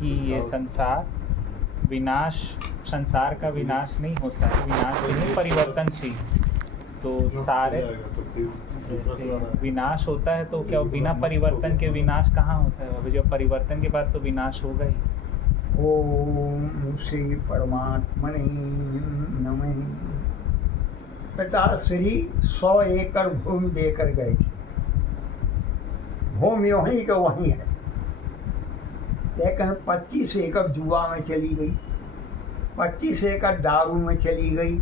कि ये संसार का विनाश नहीं होता है, विनाश नहीं परिवर्तनशील। तो सारे जैसे विनाश होता है तो क्या बिना परिवर्तन के विनाश कहाँ होता है? अभी जब परिवर्तन के बाद तो विनाश होगा ही। ओम श्री परमात्मने नमः। पिताश्री 100 एकड़ भूमि देकर गए थे। भूमि वहीं का वहीं है, लेकिन 25 एकड़ जुआ में चली गई, 25 एकड़ दारू में चली गई,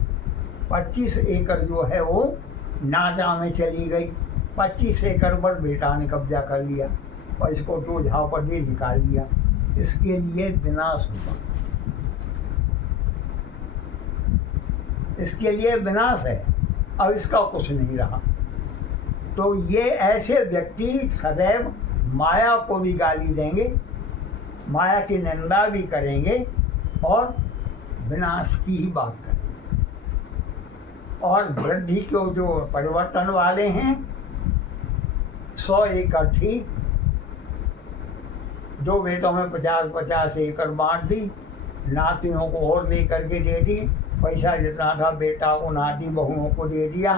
25 एकड़ जो है वो नाचा में चली गई, 25 एकड़ पर बेटा ने कब्जा कर लिया और इसको 2 झाव पर दे निकाल दिया। इसके लिए विनाश हुआ, इसके लिए विनाश है। अब इसका कुछ नहीं रहा। तो ये ऐसे व्यक्ति सदैव माया को भी गाली देंगे, माया की निंदा भी करेंगे और विनाश की ही बात करेंगे। और वृद्धि को जो परिवर्तन वाले हैं, 100 एकड़ थी, 2 बेटों में 50-50 एकड़ बांट दी, नातियों को और ले करके दे दी, पैसा जितना था बेटा को नाती बहुओं को दे दिया।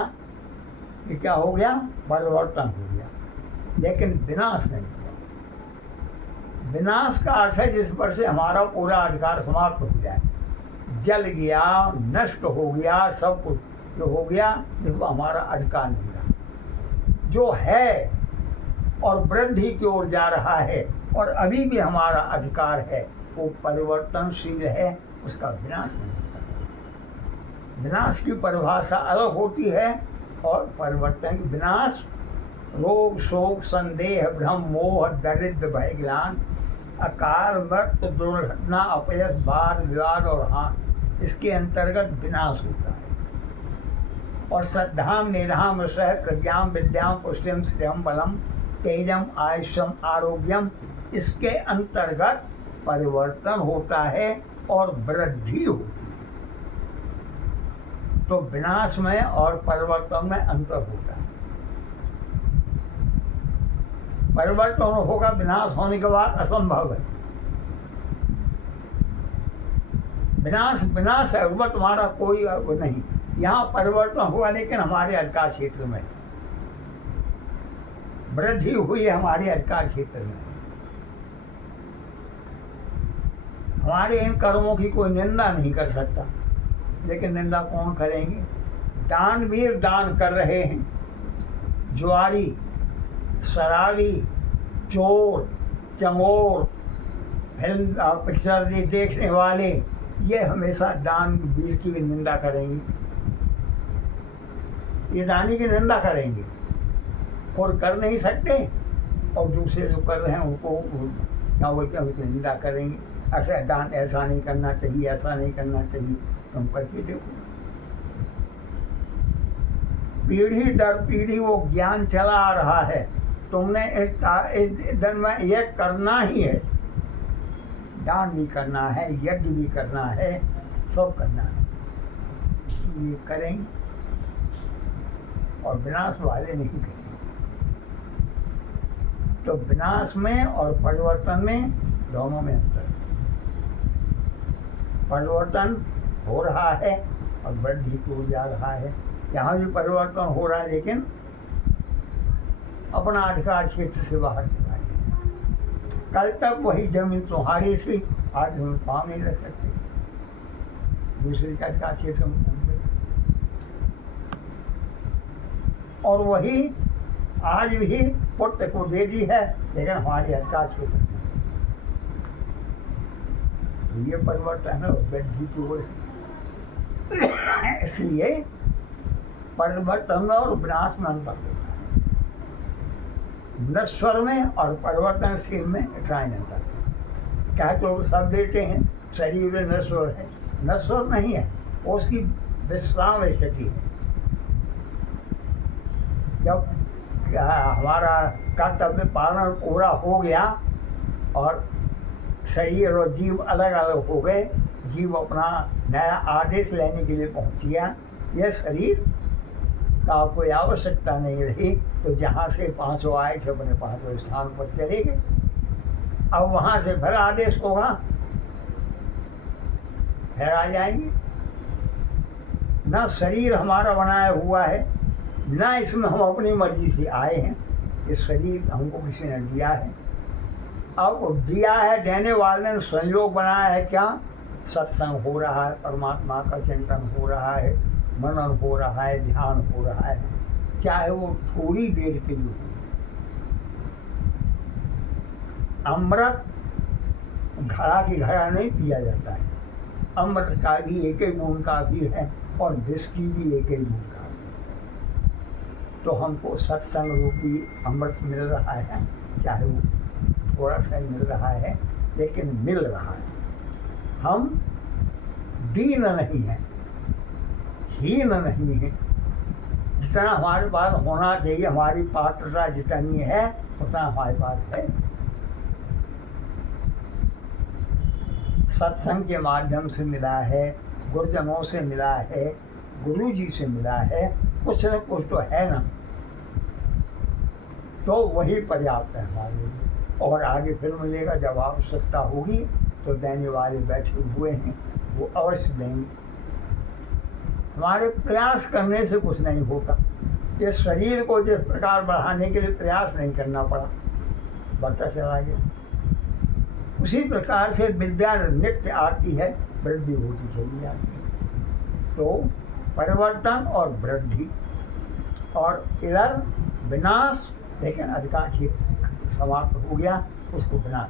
ये क्या हो गया? परिवर्तन हो गया, लेकिन विनाश नहीं हुआ। विनाश का अर्थ है जिस पर से हमारा पूरा अधिकार समाप्त हो जाए, जल गया, नष्ट हो गया, सब कुछ जो हो गया, जिसको हमारा अधिकार नहीं रहा। जो है और वृद्धि की ओर जा रहा है और अभी भी हमारा अधिकार है, वो परिवर्तनशील है, उसका विनाश नहीं होता। विनाश की परिभाषा अलग होती है और परिवर्तन की विनाश रोग शोक संदेह भ्रम मोह दरिद्र भय ज्ञान अकाल मृत्यु दुर्घटना अपयश वाद विवाद और हान, इसके अंतर्गत विनाश होता है। और श्रद्धाम निधाम सह प्रज्ञाम विद्याम पुष्टिम श्रियम बलम तेजम आयुष्यम आरोग्यम, इसके अंतर्गत परिवर्तन होता है और वृद्धि होती है। तो विनाश में और परिवर्तन में अंतर होता है। परिवर्तन होगा, विनाश होने के बाद असंभव है। विनाश है, उसमें तुम्हारा कोई नहीं। यहाँ परिवर्तन हुआ लेकिन हमारे अधिकार क्षेत्र में, वृद्धि हुई है हमारे अधिकार क्षेत्र में। हमारे इन कर्मों की कोई निंदा नहीं कर सकता, लेकिन निंदा कौन करेंगे? दानवीर दान कर रहे हैं, जुआरी, शराबी, चोर, चमोर, फिल्म पिक्चर देखने वाले, ये हमेशा दानवीर की भी निंदा करेंगे, ये दानी की निंदा करेंगे। और कर नहीं सकते, और दूसरे जो कर रहे हैं उनको क्या बोलते हैं, उनकी निंदा करेंगे। ऐसा दान ऐसा नहीं करना चाहिए, ऐसा नहीं करना चाहिए। तुम करके देखो, पीढ़ी दर पीढ़ी वो ज्ञान चला आ रहा है। तुमने इस दिन में ये करना ही है, दान भी करना है, यज्ञ भी करना है, सब करना है। ये करेंगे और विनाश वाले नहीं करेंगे। तो विनाश में और परिवर्तन में, दोनों में अंतर। परिवर्तन हो रहा है और वृद्धि को जा रहा है। यहाँ भी परिवर्तन हो रहा है, लेकिन अपना अधिकार क्षेत्र से बाहर चला गया। कल तक वही जमीन तुम्हारी थी, आज हम पाँव नहीं रख सकते, दूसरे का अधिकार क्षेत्र में पहुंच गए। और वही आज भी पुत्र को दे दी है, लेकिन हमारे अधिकार क्षेत्र में। ये परिवर्तन है वृद्धि की ओर। इसलिए परिवर्तन और विनाश में अंतर होता है। नश्वर में और परिवर्तनशील में इतना ही अंतर है। क्या तो सब देते हैं शरीर में नश्वर है, नश्वर नहीं है, उसकी विश्राम स्थिति है। जब हमारा कर्तव्य पालन पूरा हो गया और शरीर और जीव अलग अलग हो गए, जीव अपना नया आदेश लेने के लिए पहुंच गया। यह शरीर का कोई आवश्यकता नहीं रही, तो जहाँ से 500 आए थे अपने 500 स्थान पर चले गए। अब वहाँ से फिर आदेश होगा, फिर आ जाएंगे। ना शरीर हमारा बनाया हुआ है, ना इसमें हम अपनी मर्जी से आए हैं। इस शरीर हमको किसी ने दिया है। अब दिया है, देने वाले ने संयोग बनाया है। क्या? सत्संग हो रहा है, परमात्मा का चिंतन हो रहा है, मनन हो रहा है, ध्यान हो रहा है, चाहे वो थोड़ी देर के लिए हो। अमृत घड़ा की घड़ा नहीं पिया जाता है। अमृत का भी एक ही बूंद काफी है और विष की भी एक ही बूंद काफी है। तो हमको सत्संग रूपी अमृत मिल रहा है, चाहे वो थोड़ा सा ही मिल रहा है, लेकिन मिल रहा है। हम दीन नहीं हैं, हीन नहीं हैं। जितना हमारे पास होना चाहिए, हमारी पात्रता जितनी है उतना हमारे पास है। सत्संग के माध्यम से मिला है, गुरुजनों से मिला है, गुरु जी से मिला है, कुछ न कुछ तो है ना, तो वही पर्याप्त है हमारे लिए। और आगे फिर मिलेगा, जब आवश्यकता होगी तो देने वाले बैठे हुए हैं, वो अवश्य देंगे। हमारे प्रयास करने से कुछ नहीं होता। ये शरीर को जिस प्रकार बढ़ाने के लिए प्रयास नहीं करना पड़ा, बढ़ता चला गया। उसी प्रकार से विद्या नित्य आती है, वृद्धि होती चली जाती है। तो परिवर्तन और वृद्धि, और इधर विनाश, लेकिन अधिकार क्षेत्र समाप्त हो गया, उसको विनाश।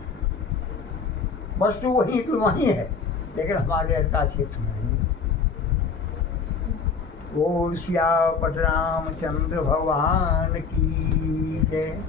वस्तु वही की वही है, लेकिन हमारे अधिकार क्षेत्र में नहीं। ओम श्यापत रामचंद्र भगवान की जय।